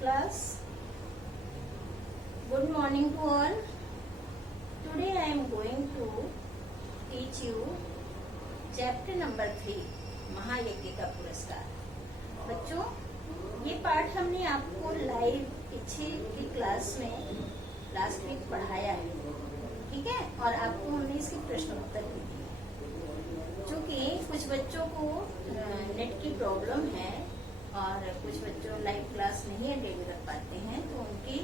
class. Good morning to all. Today I am going to teach you chapter number 3 महायज्ञ का पुरस्कार। बच्चों, ये पाठ हमने आपको लाइव पीछे की क्लास में लास्ट वीक पढ़ाया है, ठीक है। और आपको हमने इसके प्रश्न उत्तर भी दिए। चूँकि कुछ बच्चों को नेट की प्रॉब्लम है और कुछ बच्चों लाइव क्लास नहीं अटेंड कर पाते हैं, तो उनकी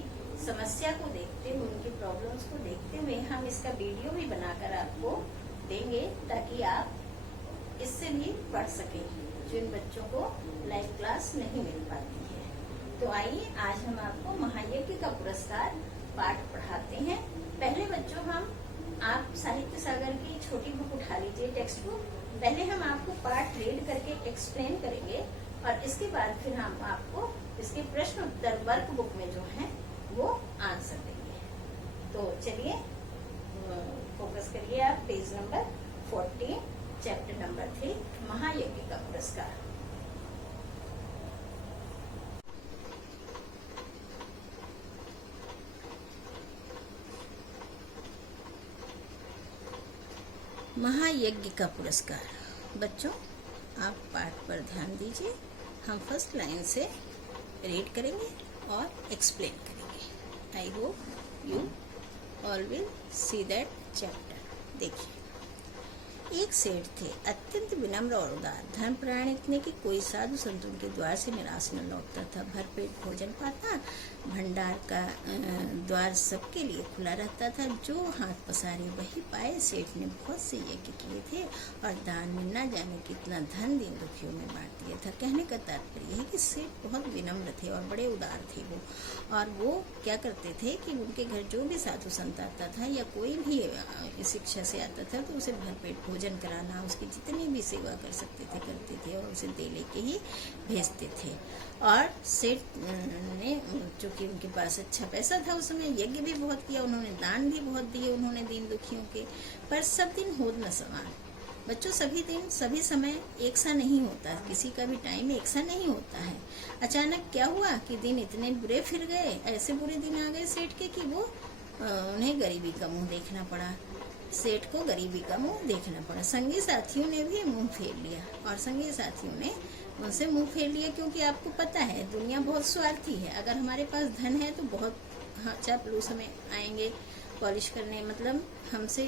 समस्या को देखते हुए, उनकी प्रॉब्लम्स को देखते हुए हम इसका वीडियो भी बनाकर आपको देंगे, ताकि आप इससे भी पढ़ सकें, जिन बच्चों को लाइव क्लास नहीं मिल पाती है। तो आइए आज हम आपको महायज्ञ का पुरस्कार पाठ पढ़ाते हैं। पहले बच्चों आप साहित्य सागर की छोटी बुक उठा लीजिए, टेक्स्ट बुक। पहले हम आपको पाठ रीड करके एक्सप्लेन करेंगे और इसके बाद फिर हम आपको इसके प्रश्न उत्तर वर्क बुक में जो है वो आंसर देंगे। तो चलिए फोकस करिए आप पेज नंबर 40 चैप्टर नंबर 3 महायज्ञ का पुरस्कार। महायज्ञ का पुरस्कार। बच्चों, आप पाठ पर ध्यान दीजिए। हम फर्स्ट लाइन से रीड करेंगे और एक्सप्लेन करेंगे। I hope you all will see that chapter. देखिए, एक सेठ थे, अत्यंत विनम्र और उदार। धर्म प्रयाणिकने की कोई साधु संत उनके द्वार से निराश न लौटता था। भरपेट भोजन पाता, भंडार का द्वार सबके लिए खुला रहता था। जो हाथ पसारे वही पाए। सेठ ने बहुत से यज्ञ किए थे और दान में न जाने कितना धन दीन दुखियों में बांट दिया था। कहने का तात्पर्य है कि सेठ बहुत विनम्र थे और बड़े उदार थे वो। और वो क्या करते थे कि उनके घर जो भी साधु संत आता था या कोई भी शिक्षा से आता था, तो उसे भरपेट भोजन कराना, उसकी जितनी भी सेवा कर सकते थे करते थे और उसे दे लेके ही भेजते थे। और सेठ ने, चूंकि उनके पास अच्छा पैसा था उस समय, यज्ञ भी बहुत किया उन्होंने, दान भी बहुत दिए उन्होंने दीन दुखियों के। पर सब दिन होत न समान। बच्चों, सभी दिन सभी समय एक सा नहीं होता, किसी का भी टाइम एक सा नहीं होता है। अचानक क्या हुआ कि दिन इतने बुरे फिर गए, ऐसे बुरे दिन आ गए सेठ के कि वो उन्हें गरीबी का मुंह देखना पड़ा। सेठ को गरीबी का मुंह देखना पड़ा। संगी साथियों ने भी मुंह फेर लिया और संगी साथियों ने उनसे मुंह फेर लिया, क्योंकि आपको पता है दुनिया बहुत स्वार्थी है। अगर हमारे पास धन है तो बहुत चापलूस हमें आएंगे पॉलिश करने, मतलब हमसे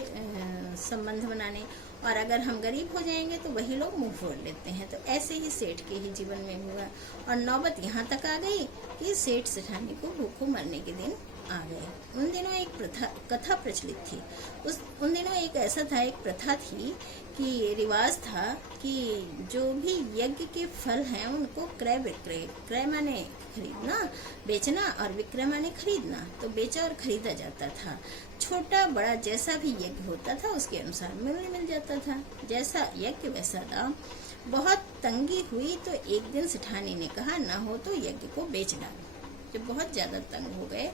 संबंध बनाने, और अगर हम गरीब हो जाएंगे तो वही लोग मुंह फोड़ लेते हैं। तो ऐसे ही सेठ के ही जीवन में हुआ और नौबत यहाँ तक आ गई कि सेठ सेठानी को भूखों मरने के दिन आ गए। उन दिनों एक कथा प्रचलित थी। उन दिनों एक ऐसा था, एक प्रथा थी कि रिवाज था कि जो भी यज्ञ के फल हैं उनको क्रय विक्रय, क्रय माने खरीदना, बेचना, और विक्रय माने खरीदना, तो बेचा और खरीदा जाता था। छोटा बड़ा जैसा भी यज्ञ होता था उसके अनुसार मूल्य मिल जाता था। जैसा यज्ञ वैसा दाम। बहुत तंगी हुई तो एक दिन सेठानी ने कहा, न हो तो यज्ञ को बेच डालो। जब बहुत ज्यादा तंग हो गए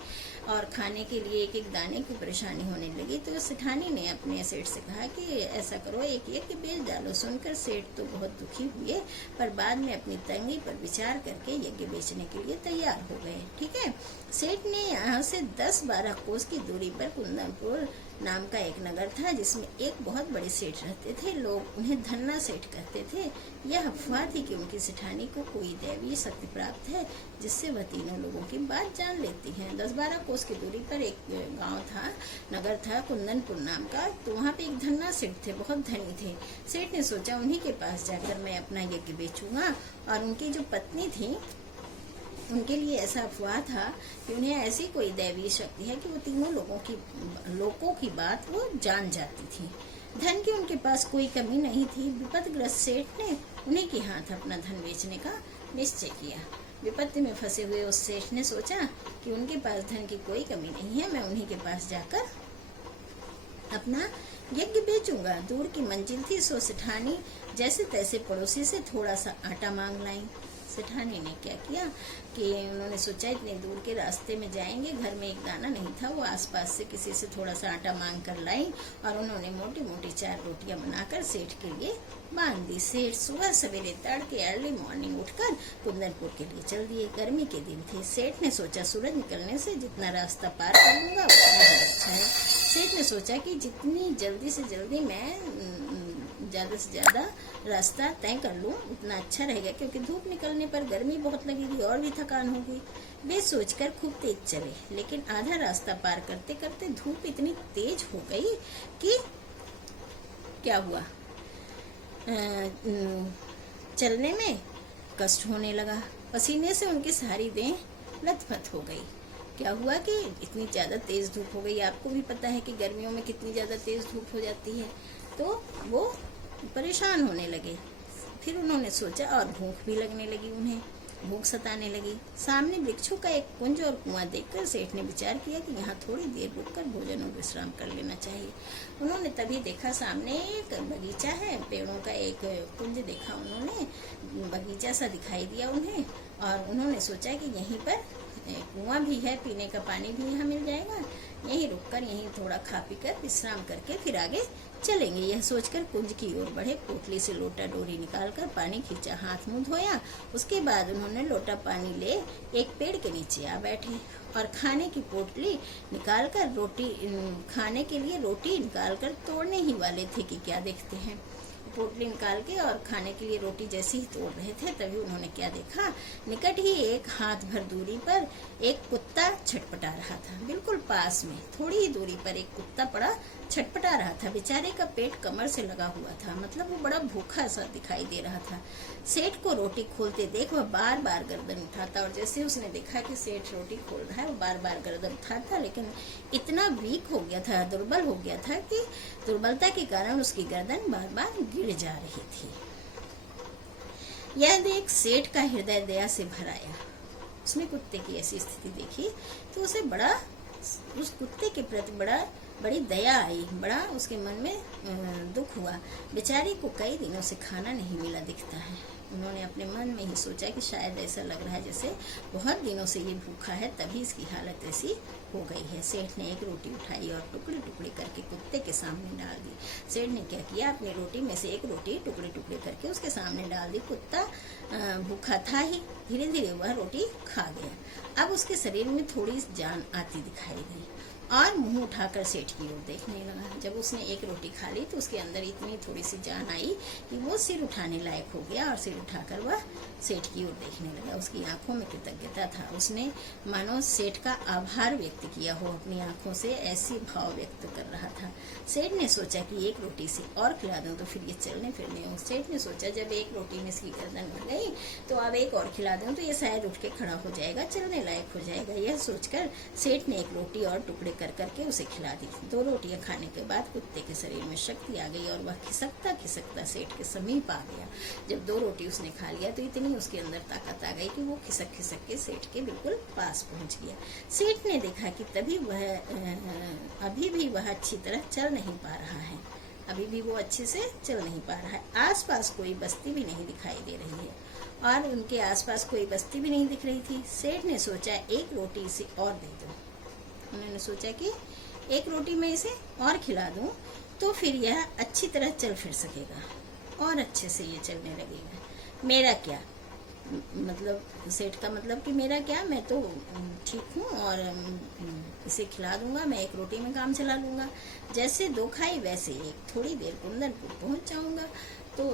और खाने के लिए एक एक दाने की परेशानी होने लगी, तो सेठानी ने अपने सेठ से कहा कि ऐसा करो, एक यज्ञ बेच डालो। सुनकर सेठ तो बहुत दुखी हुए, पर बाद में अपनी तंगी पर विचार करके यज्ञ बेचने के लिए तैयार हो गए। ठीक है। सेठ ने यहाँ से 10-12 कोस की दूरी पर कुंदनपुर नाम का एक नगर था, जिसमें एक बहुत बड़े सेठ रहते थे। लोग उन्हें धन्ना सेठ कहते थे। यह अफवाह थी कि उनकी सेठानी को कोई दैवीय शक्ति प्राप्त है, जिससे वह तीनों लोगों की बात जान लेती है। 10-12 कोस की दूरी पर एक गांव था, नगर था कुंदनपुर नाम का। तो वहाँ पे एक धन्ना सेठ थे, बहुत धनी थे। सेठ ने सोचा उन्हीं के पास जाकर मैं अपना यज्ञ बेचूंगा। और उनकी जो पत्नी थी, उनके लिए ऐसा अफवाह था कि उन्हें ऐसी कोई दैवीय शक्ति है कि वो तीनों लोगों की बात वो जान जाती थी। धन की उनके पास कोई कमी नहीं थी। विपदग्रस्त सेठ ने उन्हीं के हाथ अपना धन बेचने का निश्चय किया। विपत्ति में फंसे हुए उस सेठ ने सोचा कि उनके पास धन की कोई कमी नहीं है, मैं उन्हीं के पास जाकर अपना यज्ञ बेचूंगा। दूर की मंजिल थी, सो सेठानी जैसे तैसे पड़ोसी से थोड़ा सा आटा मांग लाई। सेठानी ने क्या किया, कि उन्होंने सोचा इतने दूर के रास्ते में जाएंगे, घर में एक दाना नहीं था, वो आसपास से किसी से थोड़ा सा आटा मांग कर लाई और उन्होंने मोटी मोटी 4 रोटियां बनाकर सेठ के लिए बांध दी। सेठ सुबह सवेरे तड़के अर्ली मॉर्निंग उठकर कुंदनपुर के लिए चल दिए। गर्मी के दिन थे। सेठ ने सोचा सूरज निकलने से जितना रास्ता पार कर लूंगा उतना ही अच्छा है। सेठ ने सोचा कि जितनी जल्दी से जल्दी मैं ज़्यादा से ज़्यादा रास्ता तय कर लूँ उतना अच्छा रहेगा, क्योंकि धूप निकलने पर गर्मी बहुत लगेगी और भी थकान होगी। वे सोचकर खूब तेज चले, लेकिन आधा रास्ता पार करते करते धूप इतनी तेज हो गई कि क्या हुआ, चलने में कष्ट होने लगा। पसीने से उनकी सारी देह लथपथ हो गई। क्या हुआ कि इतनी ज़्यादा तेज़ धूप हो गई। आपको भी पता है कि गर्मियों में कितनी ज़्यादा तेज़ धूप हो जाती है, तो वो परेशान होने लगे। फिर उन्होंने सोचा, और भूख भी लगने लगी, उन्हें भूख सताने लगी। सामने वृक्षों का एक कुंज और कुआं देखकर सेठ ने विचार किया कि यहाँ थोड़ी देर रुककर भोजन और विश्राम कर लेना चाहिए। उन्होंने तभी देखा सामने एक बगीचा है, पेड़ों का एक कुंज देखा उन्होंने, बगीचा सा दिखाई दिया उन्हें, और उन्होंने सोचा कि यहीं पर कुआं भी है, पीने का पानी भी यहाँ मिल जाएगा, यहीं रुककर यहीं थोड़ा खा पी कर विश्राम करके फिर आगे चलेंगे। यह सोचकर कुंज की ओर बढ़े। पोटली से लोटा डोरी निकालकर पानी खींचा, हाथ मुंह धोया। उसके बाद उन्होंने लोटा पानी ले एक पेड़ के नीचे आ बैठे और खाने की पोटली निकालकर खाने के लिए रोटी निकालकर तोड़ने ही वाले थे कि क्या देखते हैं, पोटली निकाल के और खाने के लिए रोटी जैसे ही तोड़ रहे थे तभी उन्होंने क्या देखा, निकट ही एक हाथ भर दूरी पर एक कुत्ता छटपटा रहा था। बिल्कुल पास में थोड़ी ही दूरी पर एक कुत्ता पड़ा छटपटा रहा था। बेचारे का पेट कमर से लगा हुआ था, मतलब वो बड़ा भूखा सा दिखाई दे रहा था। सेठ को रोटी खोलते देख वह बार बार गर्दन उठाता, और जैसे उसने देखा कि सेठ रोटी खोल रहा है वो बार बार गर्दन उठाता, लेकिन इतना वीक हो गया था, दुर्बल हो गया था कि दुर्बलता के कारण उसकी गर्दन बार बार गिर जा रही थी। यह देख सेठ का हृदय दया से भर आया। उसने कुत्ते की ऐसी स्थिति देखी तो उसे उस कुत्ते के प्रति बड़ी दया आई, बड़ा उसके मन में दुख हुआ। बेचारी को कई दिनों से खाना नहीं मिला दिखता है। उन्होंने अपने मन में ही सोचा कि शायद ऐसा लग रहा है जैसे बहुत दिनों से ये भूखा है, तभी इसकी हालत ऐसी हो गई है। सेठ ने एक रोटी उठाई और टुकड़े टुकड़े करके कुत्ते के सामने डाल दी। सेठ ने क्या किया, अपनी रोटी में से एक रोटी टुकड़े टुकड़े करके उसके सामने डाल दी। कुत्ता भूखा था ही, धीरे धीरे वह रोटी खा गया। अब उसके शरीर में थोड़ी जान आती दिखाई दी और मुंह उठाकर सेठ की ओर देखने लगा। जब उसने एक रोटी खा ली तो उसके अंदर इतनी थोड़ी सी जान आई कि वो सिर उठाने लायक हो गया और सिर उठाकर वह सेठ की ओर देखने लगा। उसकी आंखों में कृतज्ञता था। उसने मानो सेठ का आभार व्यक्त किया हो, अपनी आंखों से ऐसी भाव व्यक्त कर रहा था। सेठ ने सोचा कि एक रोटी से और खिला दूं तो फिर ये चलने फिरने हो। सेठ ने सोचा जब एक रोटी में इसकी गर्दन भर गई तो अब एक और खिला दूं तो ये शायद उठ के खड़ा हो जाएगा, चलने लायक हो जाएगा। यह सोचकर सेठ ने एक रोटी और टुकड़े करके उसे खिला दी। 2 रोटियां खाने के बाद कुत्ते के शरीर में शक्ति आ गई और वह खिसकता खिसकता सेठ के समीप आ गया। जब 2 रोटी उसने खा लिया तो इतनी उसके अंदर ताकत आ गई कि वो खिसक खिसक के सेठ के बिल्कुल पास पहुंच गया। सेठ ने देखा कि अभी भी वह अच्छी तरह चल नहीं पा रहा है, अभी भी वो अच्छे से चल नहीं पा रहा है। आसपास कोई बस्ती भी नहीं दिखाई दे रही है और उनके आसपास कोई बस्ती भी नहीं दिख रही थी। सेठ ने सोचा एक रोटी इसे और दे दो। उन्होंने सोचा कि एक रोटी मैं इसे और खिला दूं तो फिर यह अच्छी तरह चल फिर सकेगा और अच्छे से ये चलने लगेगा। मेरा क्या मतलब, सेठ का मतलब कि मेरा क्या, मैं तो ठीक हूँ और इसे खिला दूंगा, मैं एक रोटी में काम चला लूँगा। जैसे 2 खाई वैसे एक, थोड़ी देर कुंदनपुर पहुँच जाऊँगा तो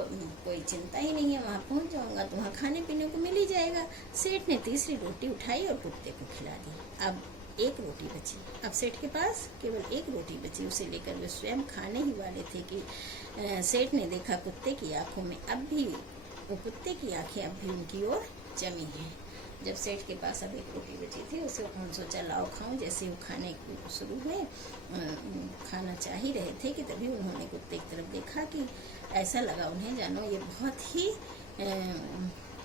कोई चिंता ही नहीं है, वहाँ पहुँच जाऊँगा तो वहाँ खाने पीने को मिल ही जाएगा। सेठ ने तीसरी रोटी उठाई और कुत्ते को खिला दी। अब एक रोटी बची। अब सेठ के पास केवल एक रोटी बची, उसे लेकर वे स्वयं खाने ही वाले थे कि सेठ ने देखा कुत्ते की आंखों में अब भी, कुत्ते की आंखें अब भी उनकी ओर जमी हैं। जब सेठ के पास अब एक रोटी बची थी उसे उन्होंने सोचा लाओ खाऊं। जैसे वो खाने शुरू हुए, खाना चाह ही रहे थे कि तभी उन्होंने कुत्ते की तरफ देखा कि ऐसा लगा उन्हें जानो ये बहुत ही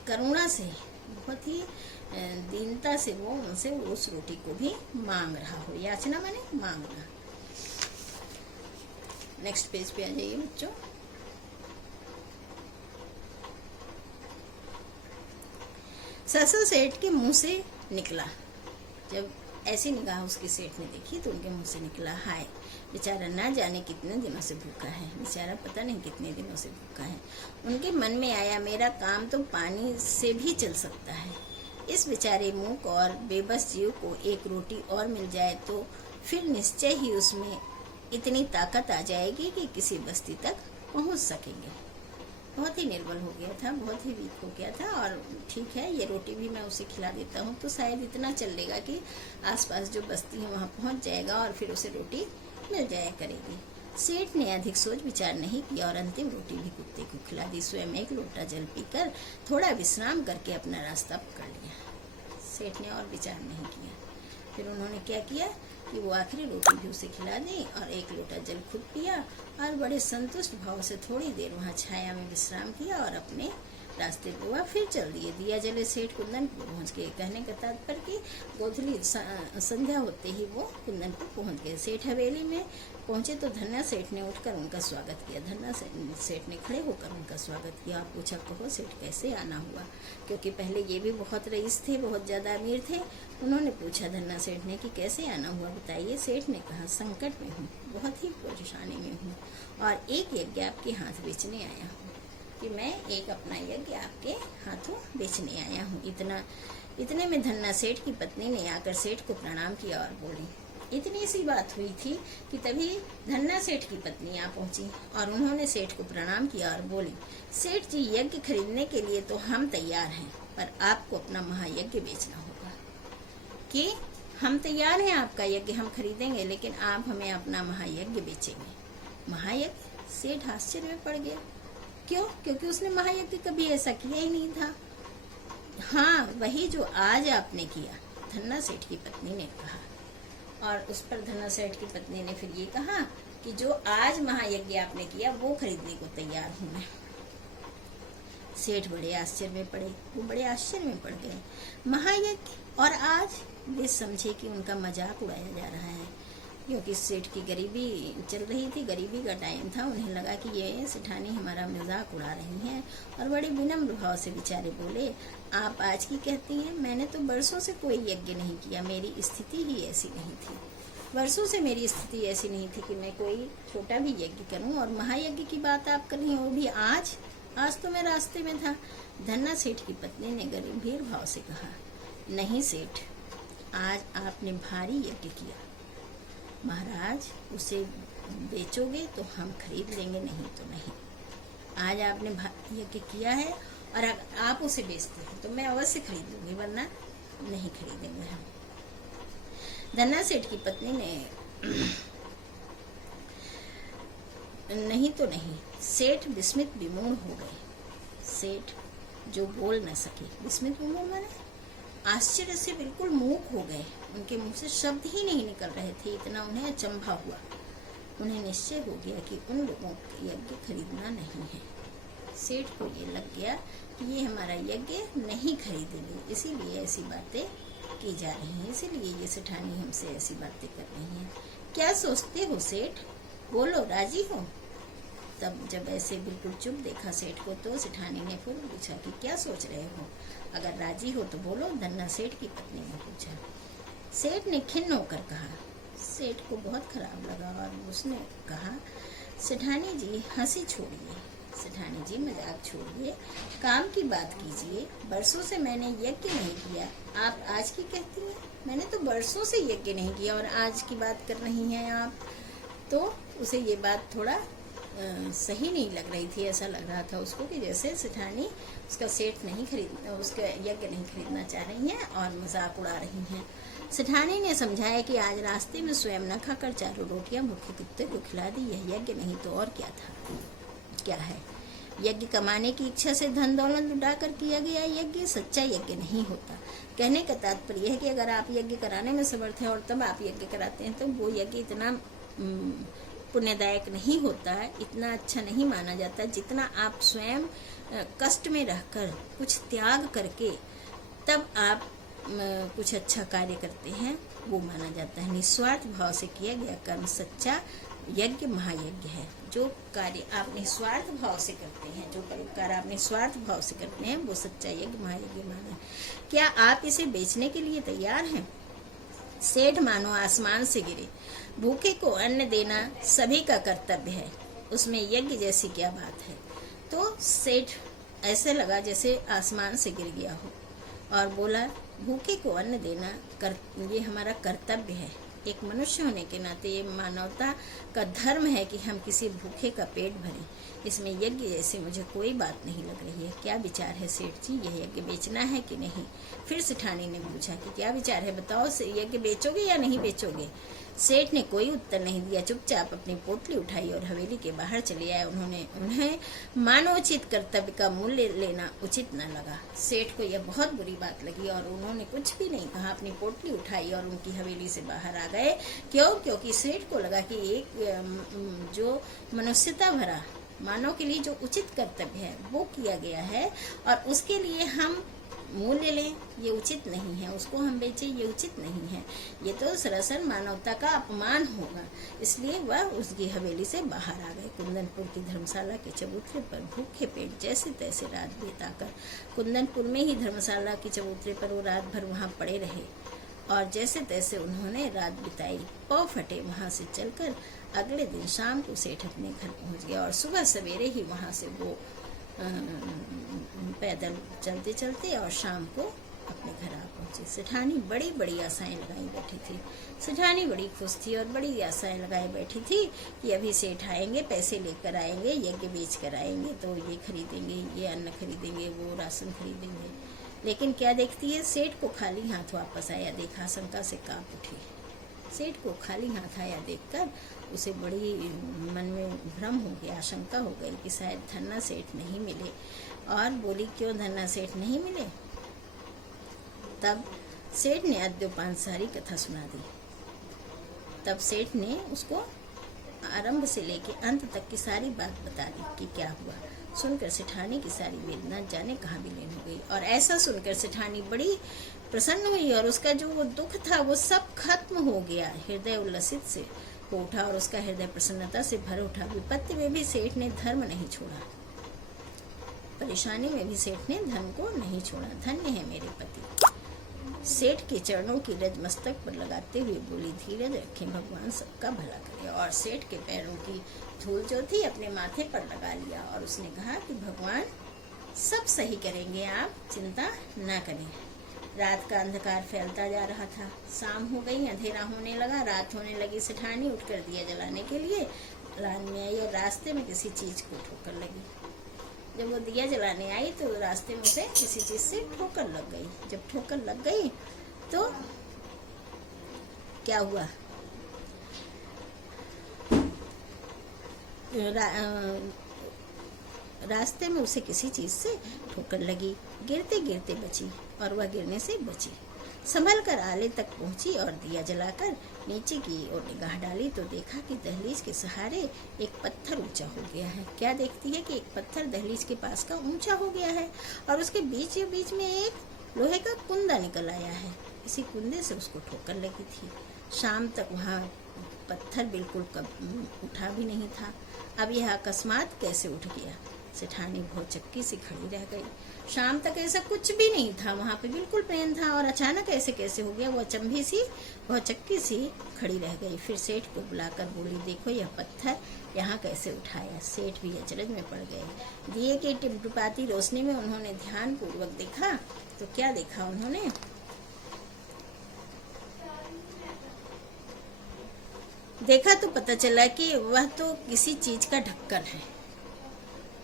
करुणा से, बहुत ही दीनता से वो उनसे उस रोटी को भी मांग रहा हो। याचना माने मांगना। नेक्स्ट पेज पे आ जाइए बच्चों। सहसा सेठ के मुंह से निकला। जब ऐसी निगाह उसके सेठ ने देखी तो उनके मुंह से निकला, हाय बेचारा ना जाने कितने दिनों से भूखा है, बेचारा पता नहीं कितने दिनों से भूखा है। उनके मन में आया, मेरा काम तो पानी से भी चल सकता है, इस बेचारे मूक और बेबस जीव को एक रोटी और मिल जाए तो फिर निश्चय ही उसमें इतनी ताकत आ जाएगी कि किसी बस्ती तक पहुंच सकेंगे। बहुत ही निर्बल हो गया था, बहुत ही वीक हो गया था, और ठीक है ये रोटी भी मैं उसे खिला देता हूँ तो शायद इतना चल लेगा कि आसपास जो बस्ती है वहाँ पहुँच जाएगा और फिर उसे रोटी मिल जाया करेगी। सेठ ने अधिक सोच विचार नहीं किया और अंतिम रोटी भी कुत्ते को खिला दी। स्वयं एक लोटा जल पीकर थोड़ा विश्राम करके अपना रास्ता पकड़ लिया। सेठ ने और विचार नहीं किया। फिर उन्होंने क्या किया कि वो आखिरी रोटी भी उसे खिला दी और एक लोटा जल खुद पिया और बड़े संतुष्ट भाव से थोड़ी देर वहाँ छाया में विश्राम किया और अपने रास्ते पे वह फिर चल दिए। दिया जले सेठ कुंदनपुर पहुँच गए। कहने का तात्पर्य कि गोधूली संध्या होते ही वो कुंदनपुर पहुँच गए। सेठ हवेली में पहुँचे तो धन्ना सेठ ने उठकर उनका स्वागत किया। धन्ना सेठ ने खड़े होकर उनका स्वागत किया। पूछा, कहो सेठ कैसे आना हुआ, क्योंकि पहले ये भी बहुत रईस थे, बहुत ज़्यादा अमीर थे। उन्होंने पूछा धन्ना सेठ ने कि कैसे आना हुआ बताइए। सेठ ने कहा, संकट में हूँ, बहुत ही परेशानी में हूँ और एक यज्ञ आपके हाथ बेचने आया हूँ, कि मैं एक अपना यज्ञ आपके हाथों बेचने आया हूँ। इतने में धन्ना सेठ की पत्नी ने आकर सेठ को प्रणाम किया और बोली। इतनी सी बात हुई थी कि तभी धन्ना सेठ की पत्नी आ पहुंची और उन्होंने सेठ को प्रणाम किया और बोली, सेठ जी यज्ञ खरीदने के लिए तो हम तैयार हैं, पर आपको अपना महायज्ञ बेचना होगा। कि हम तैयार हैं, आपका यज्ञ हम खरीदेंगे, लेकिन आप हमें अपना महायज्ञ बेचेंगे। महायज्ञ? सेठ आश्चर्य में पड़ गया। क्यों? क्योंकि उसने महायज्ञ कभी ऐसा किया ही नहीं था। हाँ, वही जो आज आपने किया, धन्ना सेठ की पत्नी ने कहा। और उस पर धन्ना सेठ की पत्नी ने फिर ये कहा कि जो आज महायज्ञ आपने किया वो खरीदने को तैयार हूँ मैं। सेठ बड़े आश्चर्य में पड़े, वो बड़े आश्चर्य में पड़ गए। महायज्ञ और आज? वे समझे कि उनका मजाक उड़ाया जा रहा है, क्योंकि सेठ की गरीबी चल रही थी, गरीबी का टाइम था। उन्हें लगा कि ये सेठानी हमारा मजाक उड़ा रही हैं और बड़े विनम्र भाव से बेचारे बोले, आप आज की कहती हैं, मैंने तो बरसों से कोई यज्ञ नहीं किया, मेरी स्थिति ही ऐसी नहीं थी। वर्षों से मेरी स्थिति ऐसी नहीं थी कि मैं कोई छोटा भी यज्ञ करूं, और महायज्ञ की बात आप कर रही हैं, वो भी आज? आज तो मैं रास्ते में था। धन्ना सेठ की पत्नी ने गंभीर भाव से कहा, नहीं सेठ, आज आपने भारी यज्ञ किया। महाराज, उसे बेचोगे तो हम खरीद लेंगे, नहीं तो नहीं। आज आपने यज्ञ किया है और अगर आप उसे बेचते हैं तो मैं अवश्य खरीद लूंगी, वरना नहीं खरीदेंगे हम। धन्ना सेठ की पत्नी ने नहीं तो नहीं। सेठ विस्मित विमूढ़ हो गए। सेठ जो बोल न सके, विस्मित विमूढ़ माने आश्चर्य से बिल्कुल मूक हो गए। उनके मुंह से शब्द ही नहीं निकल रहे थे, इतना उन्हें अचंभा हुआ। उन्हें निश्चय हो गया कि उन लोगों का यज्ञ खरीदना नहीं है। सेठ को ये लग गया कि ये हमारा यज्ञ नहीं खरीदेंगे, इसीलिए ऐसी बातें की जा रही हैं, इसीलिए ये सेठानी हमसे ऐसी बातें कर रही हैं। क्या सोचते हो सेठ, बोलो, राजी हो? तब जब ऐसे बिल्कुल चुप देखा सेठ को तो सेठानी ने फिर पूछा कि क्या सोच रहे हो, अगर राजी हो तो बोलो। धन्ना सेठ की पत्नी ने पूछा। सेठ ने खिन्न होकर कहा। सेठ को बहुत खराब लगा और उसने कहा, सेठानी जी हंसी छोड़िए, सेठानी जी मजाक छोड़िए, काम की बात कीजिए। बरसों से मैंने यज्ञ नहीं किया, आप आज की कहती हैं? मैंने तो बरसों से यज्ञ नहीं किया और आज की बात कर रही हैं आप। तो उसे ये बात थोड़ा सही नहीं लग रही थी। ऐसा लग रहा था उसको कि जैसे सेठानी उसका सेठ नहीं खरीद उसका यज्ञ नहीं खरीदना चाह रही हैं और मजाक उड़ा रही हैं। सेठानी ने समझाया कि आज रास्ते में स्वयं न खाकर 4 रोटियां भूखे कुत्ते को खिला दी, यह यज्ञ नहीं तो और क्या था, क्या है। यज्ञ कमाने की इच्छा से धन दौलत लुटाकर किया गया यज्ञ सच्चा यज्ञ नहीं होता। कहने का तात्पर्य है कि अगर आप यज्ञ कराने में समर्थ हैं और तब आप यज्ञ कराते हैं तो वो यज्ञ इतना पुण्यदायक नहीं होता है, इतना अच्छा नहीं माना जाता, जितना आप स्वयं कष्ट में रहकर कुछ त्याग करके तब आप कुछ अच्छा कार्य करते हैं वो माना जाता है। निस्वार्थ भाव से किया गया कर्म सच्चा यज्ञ महायज्ञ है। जो कार्य आप निस्वार्थ भाव से करते हैं, जो परोपकार आप निस्वार्थ भाव से करते हैं, वो सच्चा यज्ञ महायज्ञ माना है। क्या आप इसे बेचने के लिए तैयार हैं? सेठ मानो आसमान से गिरे। भूखे को अन्न देना सभी का कर्तव्य है, उसमें यज्ञ जैसी क्या बात है। तो सेठ ऐसे लगा जैसे आसमान से गिर गया हो और बोला, भूखे को अन्न देना ये हमारा कर्तव्य है। एक मनुष्य होने के नाते ये मानवता का धर्म है कि हम किसी भूखे का पेट भरें। इसमें यज्ञ जैसे मुझे कोई बात नहीं लग रही है। क्या विचार है सेठ जी, यह यज्ञ बेचना है कि नहीं? फिर सेठानी ने पूछा कि क्या विचार है, बताओ, यज्ञ बेचोगे या नहीं बेचोगे? सेठ ने कोई उत्तर नहीं दिया, चुपचाप अपनी पोटली उठाई और हवेली के बाहर चले आए। उन्हें मानवोचित कर्तव्य का मूल्य लेना उचित न लगा। सेठ को यह बहुत बुरी बात लगी और उन्होंने कुछ भी नहीं कहा, अपनी पोटली उठाई और उनकी हवेली से बाहर आ गए। क्योंकि सेठ को लगा कि एक जो मनुष्यता भरा मानव के लिए जो उचित कर्तव्य है वो किया गया है और उसके लिए हम मूल्य लें, ये उचित नहीं है। उसको हम बेचें, ये उचित नहीं है। ये तो सरासर मानवता का अपमान होगा। इसलिए वह उसकी हवेली से बाहर आ गए। कुंदनपुर की धर्मशाला के चबूतरे पर भूखे पेट जैसे तैसे रात बिताकर, कुंदनपुर में ही धर्मशाला के चबूतरे पर वो रात भर वहाँ पड़े रहे और जैसे तैसे उन्होंने रात बिताई। पाँव फटे वहाँ से चलकर अगले दिन शाम को सेठ अपने घर पहुँच गया और सुबह सवेरे ही वहाँ से वो पैदल चलते चलते और शाम को अपने घर आ पहुंचे। सेठानी बड़ी बड़ी आशाएं लगाई बैठी थी। सेठानी बड़ी खुश थी और बड़ी आशाएं लगाई बैठी थी कि अभी सेठ आएंगे, पैसे लेकर आएंगे, यज्ञ बेच कर आएंगे तो ये खरीदेंगे, ये अन्न खरीदेंगे, वो राशन खरीदेंगे। लेकिन क्या देखती है, सेठ को खाली हाथ वापस आया देखा, आशंका से कांप उठी। सेठ को खाली हाथ आया देखकर उसे बड़ी मन में भ्रम हो गया, आशंका हो गई कि शायद धन्ना सेठ नहीं मिले। और बोली, क्यों धन्ना सेठ नहीं मिले? तब सेठ ने अद्योपान सारी कथा सुना दी। तब सेठ ने उसको आरंभ से लेके अंत तक की सारी बात बता दी कि क्या हुआ। सुनकर सेठानी की सारी वेदना जाने कहाँ विलीन हो गई। और ऐसा सुनकर सेठानी बड़ी प्रसन्न हुई और उसका जो वो दुख था वो सब खत्म हो गया। हृदय उल्लसित से हो उठा और उसका हृदय प्रसन्नता से भर उठा। विपत्ति में भी सेठ ने धर्म नहीं छोड़ा, परेशानी में भी सेठ ने धर्म को नहीं छोड़ा। धन्य है मेरे पति। सेठ के चरणों की रज मस्तक पर लगाते हुए बोली, धीरज रखें, भगवान सबका भला करे। और सेठ के पैरों की धूल जो थी अपने माथे पर लगा लिया और उसने कहा कि भगवान सब सही करेंगे, आप चिंता न करें। रात का अंधकार फैलता जा रहा था। शाम हो गई, अंधेरा होने लगा, रात होने लगी। सेठानी उठकर दिया जलाने के लिए लान में आई और रास्ते में किसी चीज को ठोकर लगी। जब वो दिया जलाने आई तो रास्ते में उसे किसी चीज से ठोकर लग गई। जब ठोकर लग गई तो क्या हुआ, रास्ते में उसे किसी चीज से ठोकर लगी। गिरते गिरते बची और वह गिरने से बची। संभल कर आले तक पहुंची और दिया जलाकर नीचे की ओर निगाह डाली तो देखा कि दहलीज के सहारे एक पत्थर ऊंचा हो गया है। क्या देखती है कि एक पत्थर दहलीज के पास का ऊंचा हो गया है और उसके बीच बीच में एक लोहे का कुंदा निकल आया है। इसी कुंदे से उसको ठोकर लगी थी। शाम तक वहाँ पत्थर बिल्कुल उठा भी नहीं था। अब यह अकस्मात कैसे उठ गया? सेठानी भौचक्की से खड़ी रह गई। शाम तक ऐसा कुछ भी नहीं था, वहाँ पे बिल्कुल प्लेन था और अचानक ऐसे कैसे हो गया? वो अचंभी सी भौचक्की सी खड़ी रह गई। फिर सेठ को बुलाकर बोली, देखो यह पत्थर यहाँ कैसे उठाया? सेठ भी अचरज में पड़ गए। दिए की टिमटिमाती रोशनी में उन्होंने ध्यान पूर्वक देखा तो क्या देखा उन्होंने? देखा तो पता चला कि वह तो किसी चीज का ढक्कन है।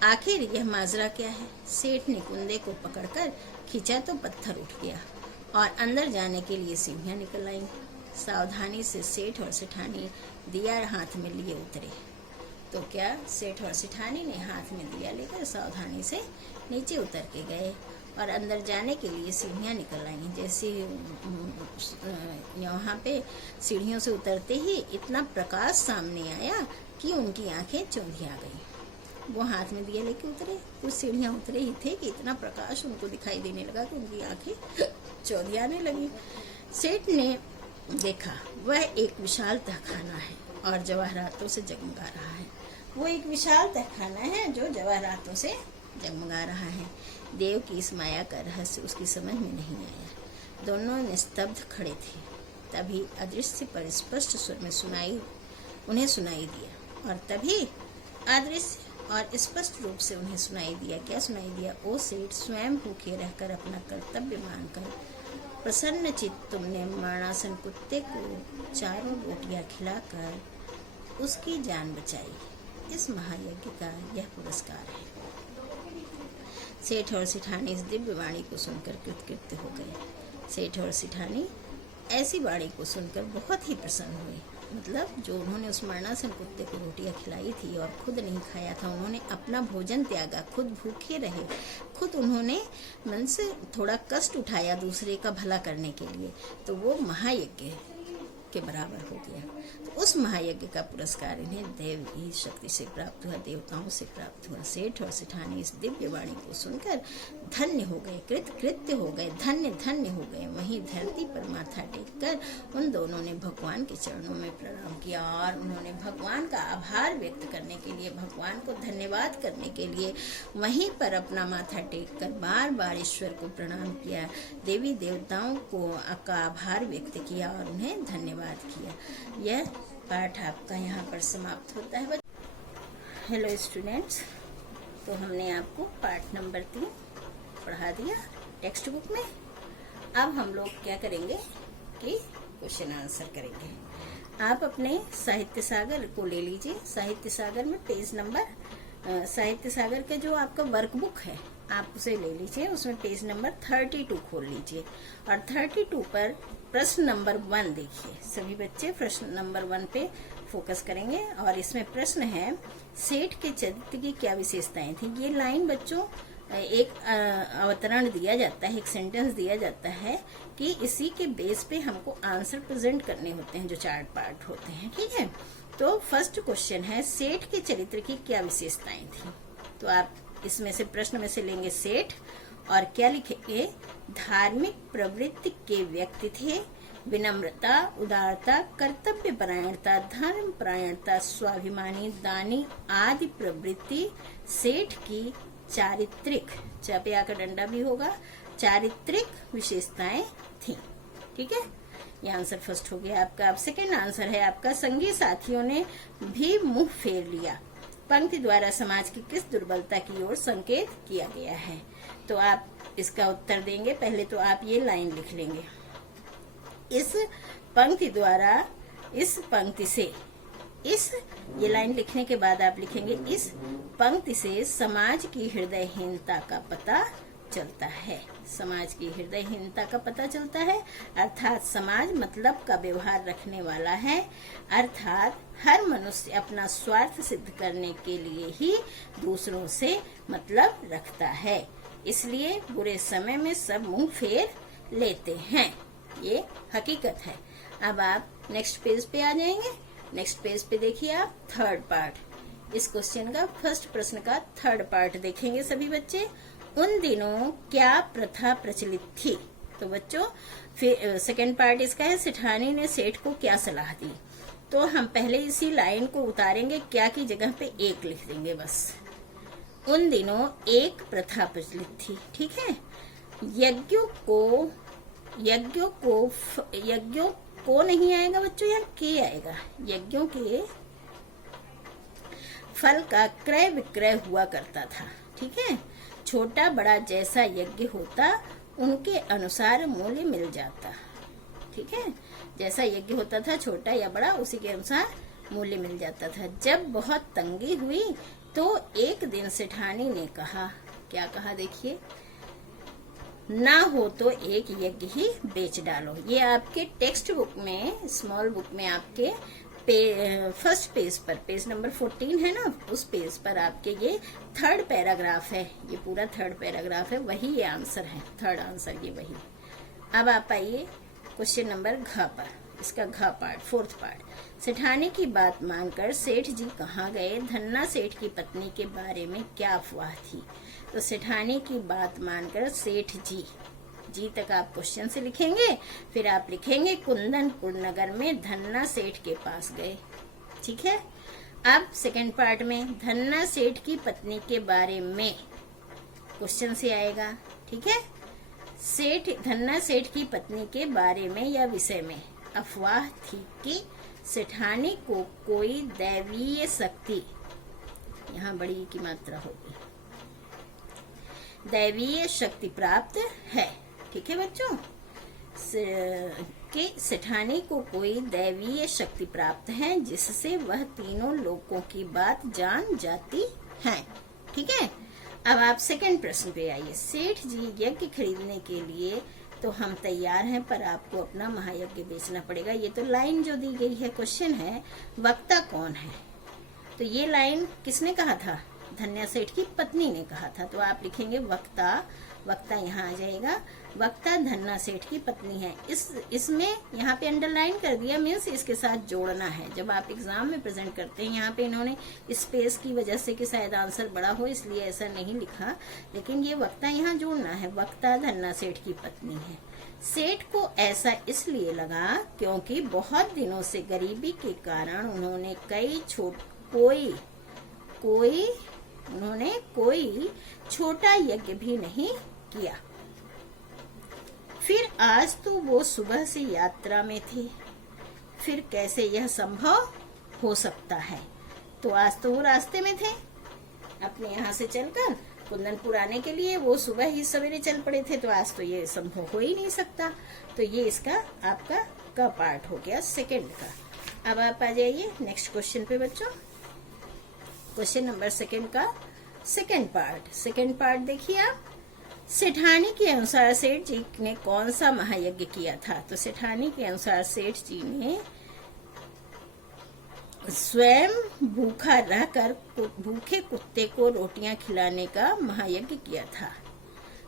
आखिर यह माजरा क्या है? सेठ ने कुंदे को पकड़कर खींचा तो पत्थर उठ गया और अंदर जाने के लिए सीढ़ियां निकल आईं। सावधानी से सेठ और सेठानी दिया हाथ में लिए उतरे। तो क्या सेठ और सेठानी ने हाथ में दिया लेकर सावधानी से नीचे उतर के गए और अंदर जाने के लिए सीढ़ियां निकल आईं। जैसे यहाँ पे सीढ़ियों से उतरते ही इतना प्रकाश सामने आया कि उनकी आंखें चौंधिया गईं। वो हाथ में दिया लेके उतरे, कुछ सीढ़ियाँ उतरे ही थे कि इतना प्रकाश उनको दिखाई देने लगा कि उनकी आंखें चौंधियाने लगी। सेठ ने देखा वह एक विशाल तहखाना है। और जवाहरातों से जगमगा रहा है। वो एक विशाल तहखाना है जो जवाहरातों से जगमगा रहा है। देव की इस माया का रहस्य उसकी समझ में नहीं आया। दोनों निस्तब्ध खड़े थे। तभी अदृश्य पर स्पष्ट स्वर में उन्हें सुनाई दिया। और तभी अदृश्य और स्पष्ट रूप से उन्हें सुनाई दिया। क्या सुनाई दिया? ओ सेठ, स्वयं भूखे रहकर अपना कर्तव्य मानकर प्रसन्न चित्त तुमने मरणासन कुत्ते को 4 रोटियां खिलाकर उसकी जान बचाई। इस महायज्ञ का यह पुरस्कार है। सेठ और सिठानी इस दिव्य वाणी को सुनकर कृतकृत्य हो गए। सेठ और सिठानी ऐसी वाणी को सुनकर बहुत ही प्रसन्न हुए। मतलब जो उन्होंने उस मरणासन कुत्ते को रोटियां खिलाई थी और खुद नहीं खाया था, उन्होंने अपना भोजन त्यागा, खुद भूखे रहे, खुद उन्होंने मन से थोड़ा कष्ट उठाया दूसरे का भला करने के लिए, तो वो महायज्ञ के बराबर हो गया। तो उस महायज्ञ का पुरस्कार इन्हें दैवी शक्ति से प्राप्त हुआ, देवताओं से प्राप्त हुआ। सेठ और सिठानी इस दिव्य वाणी को सुनकर धन्य हो गए, कृतकृत्य हो गए, धन्य धन्य हो गए। वहीं धरती पर माथा टेककर उन दोनों ने भगवान के चरणों में प्रणाम किया और उन्होंने भगवान का आभार व्यक्त करने के लिए, भगवान को धन्यवाद करने के लिए वहीं पर अपना माथा टेककर बार बार ईश्वर को प्रणाम किया, देवी देवताओं को का आभार व्यक्त किया और उन्हें धन्यवाद किया। यह पाठ आपका यहाँ पर समाप्त होता है। हेलो स्टूडेंट्स, तो हमने आपको पाठ नंबर 3 पढ़ा दिया टेक्स्ट बुक में। अब हम लोग क्या करेंगे कि क्वेश्चन आंसर करेंगे। आप अपने साहित्य सागर को ले लीजिए। साहित्य सागर में पेज नंबर साहित्य सागर का जो आपका वर्कबुक है आप उसे ले लीजिए। उसमें पेज नंबर 32 खोल लीजिए और 32 पर प्रश्न नंबर 1 देखिए। सभी बच्चे प्रश्न नंबर 1 पे फोकस करेंगे और इसमें प्रश्न है, सेठ के चरित्र की क्या विशेषताएं थी। ये लाइन बच्चों एक अवतरण दिया जाता है, एक सेंटेंस दिया जाता है कि इसी के बेस पे हमको आंसर प्रेजेंट करने होते हैं जो 4 पार्ट होते हैं। ठीक है, तो फर्स्ट क्वेश्चन है, सेठ के चरित्र की क्या विशेषताएं थी। तो आप इसमें से प्रश्न में से लेंगे सेठ और क्या लिखेंगे, धार्मिक प्रवृत्ति के व्यक्ति थे, विनम्रता, उदारता, कर्तव्य परायणता, धर्म परायणता, स्वाभिमानी, दानी आदि प्रवृत्ति सेठ की चारित्रिक, चापिया का डंडा भी होगा, चारित्रिक विशेषताएं थी। ठीक है, ये आंसर फर्स्ट हो गया आपका। अब सेकेंड आंसर है आपका, संगी साथियों ने भी मुंह फेर लिया। पंक्ति द्वारा समाज की किस दुर्बलता की ओर संकेत किया गया है। तो आप इसका उत्तर देंगे। पहले तो आप ये लाइन लिख लेंगे। इस पंक्ति द्वारा, इस पंक्ति से, ये लाइन लिखने के बाद आप लिखेंगे, इस पंक्ति से समाज की हृदयहीनता का पता चलता है। समाज की हृदयहीनता का पता चलता है, अर्थात समाज मतलब का व्यवहार रखने वाला है, अर्थात हर मनुष्य अपना स्वार्थ सिद्ध करने के लिए ही दूसरों से मतलब रखता है, इसलिए बुरे समय में सब मुंह फेर लेते हैं। ये हकीकत है। अब आप नेक्स्ट पेज पे आ जाएंगे। नेक्स्ट पेज पे देखिए आप थर्ड पार्ट। इस क्वेश्चन का फर्स्ट प्रश्न का थर्ड पार्ट देखेंगे सभी बच्चे। उन दिनों क्या प्रथा प्रचलित थी। तो बच्चों फिर सेकंड पार्ट इसका है, सेठानी ने सेठ को क्या सलाह दी। तो हम पहले इसी लाइन को उतारेंगे, क्या की जगह पे एक लिख देंगे बस। उन दिनों एक प्रथा प्रचलित थी। ठीक है, यज्ञों को नहीं आएगा बच्चों, यहाँ के आएगा। यज्ञों के फल का क्रय विक्रय हुआ करता था। ठीक है, छोटा बड़ा जैसा यज्ञ होता उनके अनुसार मूल्य मिल जाता। ठीक है, जैसा यज्ञ होता था छोटा या बड़ा उसी के अनुसार मूल्य मिल जाता था। जब बहुत तंगी हुई तो एक दिन सेठानी ने कहा, क्या कहा देखिए, ना हो तो एक यज्ञ ही बेच डालो। ये आपके टेक्स्ट बुक में, स्मॉल बुक में आपके फर्स्ट पेज पर, पेज नंबर 14 है ना, उस पेज पर आपके ये थर्ड पैराग्राफ है। ये पूरा थर्ड पैराग्राफ है, वही ये आंसर है, थर्ड आंसर ये वही। अब आप आइए क्वेश्चन नंबर घ पर। इसका घ पार्ट, फोर्थ पार्ट। सेठानी की बात मानकर सेठ जी कहाँ गए। धन्ना सेठ की पत्नी के बारे में क्या अफवाह थी। तो सेठानी की बात मानकर सेठ जी तक आप क्वेश्चन से लिखेंगे, फिर आप लिखेंगे कुंदनपुर नगर में धन्ना सेठ के पास गए। ठीक है। अब सेकंड पार्ट में धन्ना सेठ की पत्नी के बारे में क्वेश्चन से आएगा। ठीक है। धन्ना सेठ की पत्नी के बारे में या विषय में अफवाह थी कि सेठानी को कोई दैवीय शक्ति, यहाँ बड़ी की मात्रा होगी, दैवीय शक्ति प्राप्त है। ठीक है बच्चों, कि सेठानी को कोई दैवीय शक्ति प्राप्त है जिससे वह तीनों लोगों की बात जान जाती है। ठीक है। अब आप सेकंड प्रश्न पे आइए। सेठ जी यज्ञ खरीदने के लिए तो हम तैयार हैं, पर आपको अपना महायज्ञ बेचना पड़ेगा। ये तो लाइन जो दी गई है, क्वेश्चन है वक्ता कौन है। तो ये लाइन किसने कहा था? धन्या सेठ की पत्नी ने कहा था। तो आप लिखेंगे वक्ता, वक्ता यहाँ आ जाएगा। वक्ता धन्ना सेठ की पत्नी है। इसमें यहाँ पे अंडरलाइन कर दिया, मीन्स इसके साथ जोड़ना है। जब आप एग्जाम में प्रेजेंट करते हैं, यहाँ पे इन्होंने स्पेस की वजह से कि शायद आंसर बड़ा हो इसलिए ऐसा नहीं लिखा, लेकिन ये वक्ता यहाँ जोड़ना है। वक्ता धन्ना सेठ की पत्नी है। सेठ को ऐसा इसलिए लगा क्योंकि बहुत दिनों से गरीबी के कारण उन्होंने कोई छोटा यज्ञ भी नहीं किया। फिर आज तो वो सुबह से यात्रा में थे, फिर कैसे यह संभव हो सकता है? तो आज तो वो रास्ते में थे, अपने यहाँ से चलकर कुंदनपुर आने के लिए वो सुबह ही सवेरे चल पड़े थे, तो आज तो ये संभव हो ही नहीं सकता। तो ये इसका आपका का पार्ट हो गया सेकंड का। अब आप आ जाइए नेक्स्ट क्वेश्चन पे बच्चों। क्वेश्चन नंबर सेकंड का सेकंड पार्ट देखिए आप। सेठानी के अनुसार सेठ जी ने कौन सा महायज्ञ किया था? तो सेठानी के अनुसार सेठ जी ने स्वयं भूखा रहकर भूखे कुत्ते को रोटियां खिलाने का महायज्ञ किया था।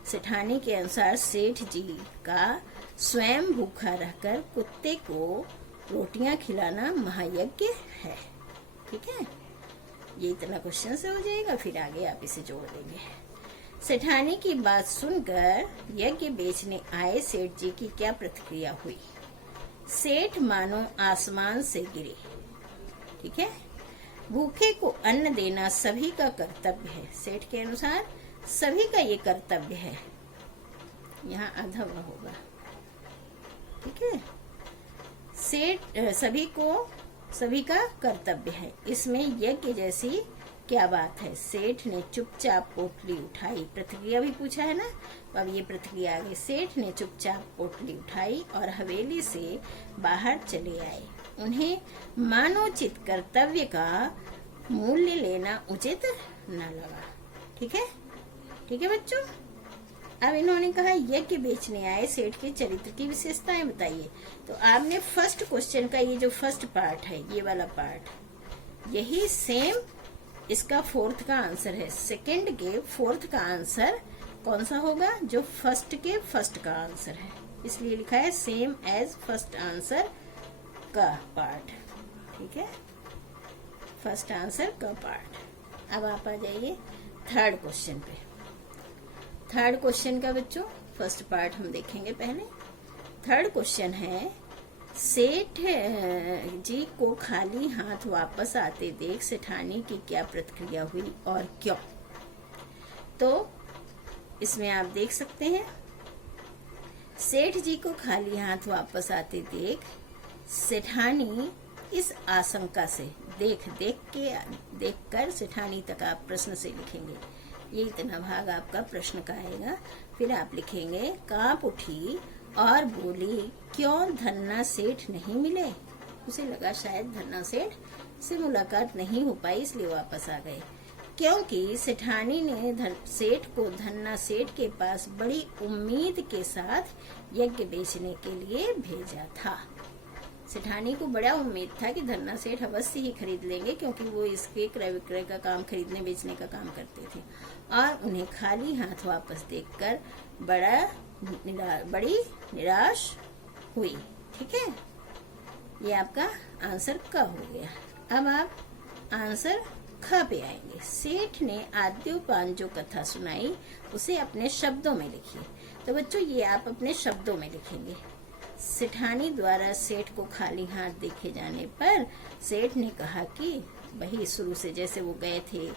सेठानी के अनुसार सेठ जी का स्वयं भूखा रहकर कुत्ते को रोटियां खिलाना महायज्ञ है। ठीक है, ये इतना क्वेश्चन से हो जाएगा, फिर आगे आप इसे जोड़ देंगे। सेठानी की बात सुनकर यज्ञ बेचने आए सेठ जी की क्या प्रतिक्रिया हुई? सेठ मानो आसमान से गिरे। ठीक है। भूखे को अन्न देना सभी का कर्तव्य है। सेठ के अनुसार सभी का ये कर्तव्य है। यहाँ आधा हुआ होगा। ठीक है। सेठ सभी का कर्तव्य है। इसमें यज्ञ जैसी क्या बात है? सेठ ने चुपचाप पोटली उठाई। प्रतिक्रिया भी पूछा है ना, अब ये प्रतिक्रिया आ गई। सेठ ने चुपचाप पोटली उठाई और हवेली से बाहर चले आए। उन्हें मानोचित कर्तव्य का मूल्य लेना उचित न लगा। ठीक है बच्चों। अब इन्होंने कहा यज्ञ बेचने आए सेठ के चरित्र की विशेषताएं बताइए। तो आपने फर्स्ट क्वेश्चन का ये जो फर्स्ट पार्ट है, ये वाला पार्ट, यही सेम इसका फोर्थ का आंसर है। सेकंड के फोर्थ का आंसर कौन सा होगा? जो फर्स्ट के फर्स्ट का आंसर है, इसलिए लिखा है सेम एज फर्स्ट आंसर का पार्ट। ठीक है, फर्स्ट आंसर का पार्ट। अब आप आ जाइए थर्ड क्वेश्चन पे। थर्ड क्वेश्चन का बच्चों फर्स्ट पार्ट हम देखेंगे पहले। थर्ड क्वेश्चन है सेठ जी को खाली हाथ वापस आते देख सेठानी की क्या प्रतिक्रिया हुई और क्यों? तो इसमें आप देख सकते हैं सेठ जी को खाली हाथ वापस आते देख सेठानी इस आशंका से देख कर सेठानी तक आप प्रश्न से लिखेंगे। ये इतना भाग आपका प्रश्न का आएगा। फिर आप लिखेंगे कांप उठी और बोली क्यों धन्ना सेठ नहीं मिले? उसे लगा शायद धन्ना सेठ से मुलाकात नहीं हो पाई, इसलिए वापस आ गए। क्योंकि सेठानी ने सेठ को धन्ना सेठ के पास बड़ी उम्मीद के साथ यज्ञ बेचने के लिए भेजा था। सेठानी को बड़ा उम्मीद था कि धन्ना सेठ अवश्य ही खरीद लेंगे, क्योंकि वो इसके क्रय विक्रय का काम, खरीदने बेचने का काम करते थे। और उन्हें खाली हाथ वापस देखकर बड़ी निराश हुई। ठीक है, ये आपका आंसर क हो गया। अब आप आंसर ख पे आएंगे। सेठ ने आद्योपान जो कथा सुनाई उसे अपने शब्दों में लिखिए। तो बच्चों ये आप अपने शब्दों में लिखेंगे। सेठानी द्वारा सेठ को खाली हाथ देखे जाने पर सेठ ने कहा कि वही शुरू से जैसे वो गए थे,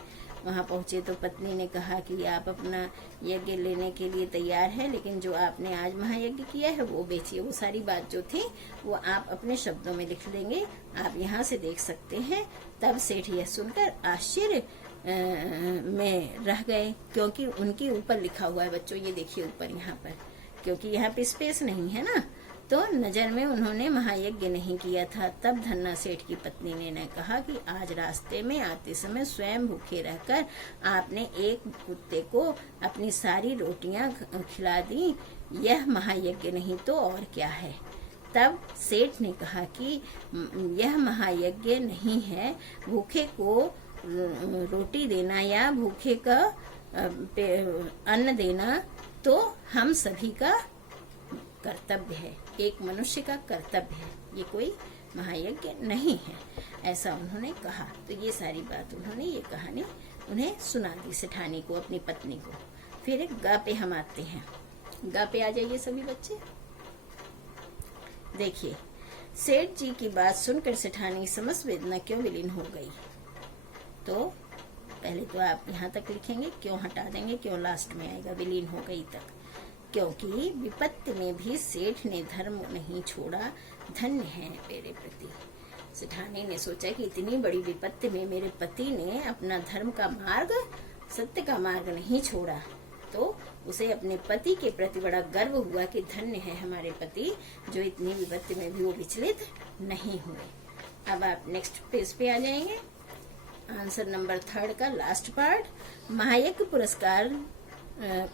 वहां पहुंचे तो पत्नी ने कहा कि आप अपना यज्ञ लेने के लिए तैयार है, लेकिन जो आपने आज महायज्ञ किया है वो बेचिए। वो सारी बात जो थी वो आप अपने शब्दों में लिख लेंगे, आप यहाँ से देख सकते हैं। तब सेठ यह सुनकर आश्चर्य में रह गए, क्योंकि उनके ऊपर लिखा हुआ है बच्चों, ये देखिए ऊपर यहाँ पर, क्योंकि यहाँ पे स्पेस नहीं है ना, तो नजर में उन्होंने महायज्ञ नहीं किया था। तब धन्ना सेठ की पत्नी ने कहा कि आज रास्ते में आते समय स्वयं भूखे रहकर आपने एक कुत्ते को अपनी सारी रोटियां खिला दी, यह महायज्ञ नहीं तो और क्या है। तब सेठ ने कहा कि यह महायज्ञ नहीं है, भूखे को रोटी देना या भूखे का अन्न देना तो हम सभी का कर्तव्य है, एक मनुष्य का कर्तव्य है, ये कोई महायज्ञ नहीं है, ऐसा उन्होंने कहा। तो ये सारी बात उन्होंने, ये कहानी उन्हें सुना दी सेठानी को, अपनी पत्नी को। फिर गा पे हम आते हैं, गा पे आ जाइए सभी बच्चे। देखिए, सेठ जी की बात सुनकर सेठानी समस्त वेदना क्यों विलीन हो गई। तो पहले तो आप यहाँ तक लिखेंगे, क्यों हटा देंगे, क्यों लास्ट में आएगा विलीन हो गई तक। क्योंकि विपत्ति में भी सेठ ने धर्म नहीं छोड़ा, धन्य है मेरे प्रति। सेठानी ने सोचा कि इतनी बड़ी विपत्ति में मेरे पति ने अपना धर्म का मार्ग, सत्य का मार्ग नहीं छोड़ा, तो उसे अपने पति के प्रति बड़ा गर्व हुआ कि धन्य है हमारे पति, जो इतनी विपत्ति में भी वो विचलित नहीं हुए। अब आप नेक्स्ट पेज पे आ जाएंगे। आंसर नंबर 3 का लास्ट पार्ट, महायज्ञ पुरस्कार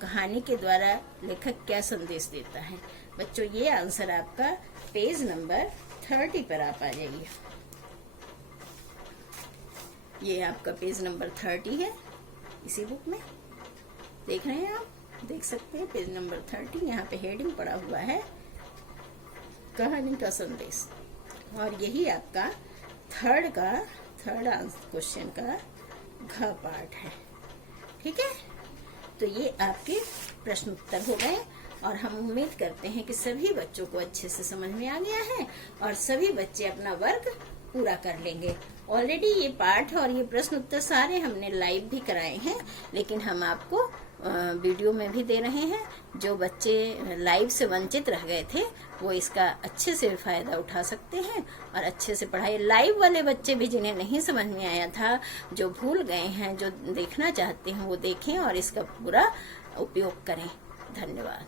कहानी के द्वारा लेखक क्या संदेश देता है। बच्चों ये आंसर आपका पेज नंबर 30 पर आप आ जाइए। ये आपका पेज नंबर 30 है इसी बुक में, देख रहे हैं आप, देख सकते हैं पेज नंबर 30। यहाँ पे हेडिंग पड़ा हुआ है कहानी का संदेश, और यही आपका थर्ड क्वेश्चन का घ पार्ट है। ठीक है, तो ये आपके प्रश्न उत्तर हो गए, और हम उम्मीद करते हैं कि सभी बच्चों को अच्छे से समझ में आ गया है और सभी बच्चे अपना वर्क पूरा कर लेंगे। ऑलरेडी ये पाठ और ये प्रश्न उत्तर सारे हमने लाइव भी कराए हैं, लेकिन हम आपको वीडियो में भी दे रहे हैं। जो बच्चे लाइव से वंचित रह गए थे वो इसका अच्छे से फायदा उठा सकते हैं और अच्छे से पढ़ाई। लाइव वाले बच्चे भी जिन्हें नहीं समझ में आया था, जो भूल गए हैं, जो देखना चाहते हैं वो देखें और इसका पूरा उपयोग करें। धन्यवाद।